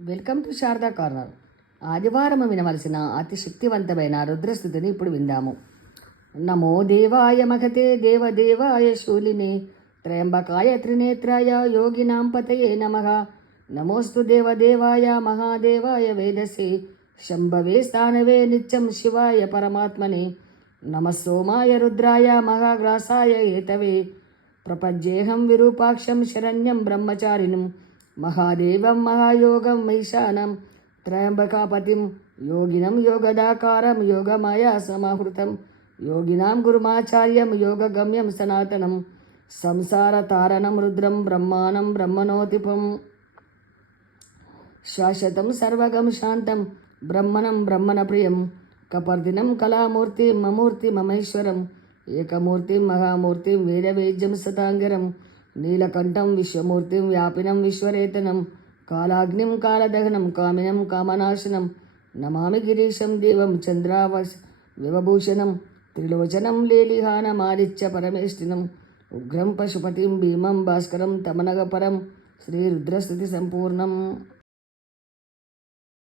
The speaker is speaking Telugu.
Welcome to Sharada corner. ఆదివారం వినవలసిన అతి శక్తివంతమైన రుద్రస్థుతిని ఇప్పుడు విందాము. నమో దేవాయ మహతే దేవదేవాయ శూలినే త్రయంబకాయ త్రినేత్రాయ యోగినాం పతయే నమ. నమోస్తు దేవదేవాయ మహాదేవాయ వేదసే. శంభవే స్థానవే నిత్యం శివాయ పరమాత్మనే. నమస్సోమాయ రుద్రాయ మహాగ్రాసాయ ఏతవే. ప్రపంచేహం విరూపాక్షం శరణ్యం బ్రహ్మచారిణం మహాదేవం మహాయోగం వైశానం త్రయంబకాపతిం యోగినం యోగదాకారం యోగమాయా సమాహృతం యోగినాం గురుమాచార్యం యోగగమ్యం సనాతనం సంసార తారణం రుద్రం బ్రహ్మాణం బ్రహ్మణోతిపం శాశ్వతం సర్వగం శాంతం బ్రహ్మణం బ్రహ్మణ ప్రియం కపర్దినం కళామూర్తి మమూర్తి మమేశ్వరం ఏకమూర్తిం మహామూర్తిం వేదవేద్యం సతాంగరం నీలకంఠం విశ్వమూర్తిం వ్యాపినం విశ్వరేతనం కాలాగ్నిం కాలదహనం కామినం కామనాశనం నమామి గిరీశం దేవం చంద్రావశ వివభూషణం త్రిలోచనం లేలిహానమాదిత్య పరమేష్ఠినం ఉగ్రం పశుపతిం భీమం భాస్కరం తమనగపరం శ్రీ రుద్రస్థుతి సంపూర్ణం.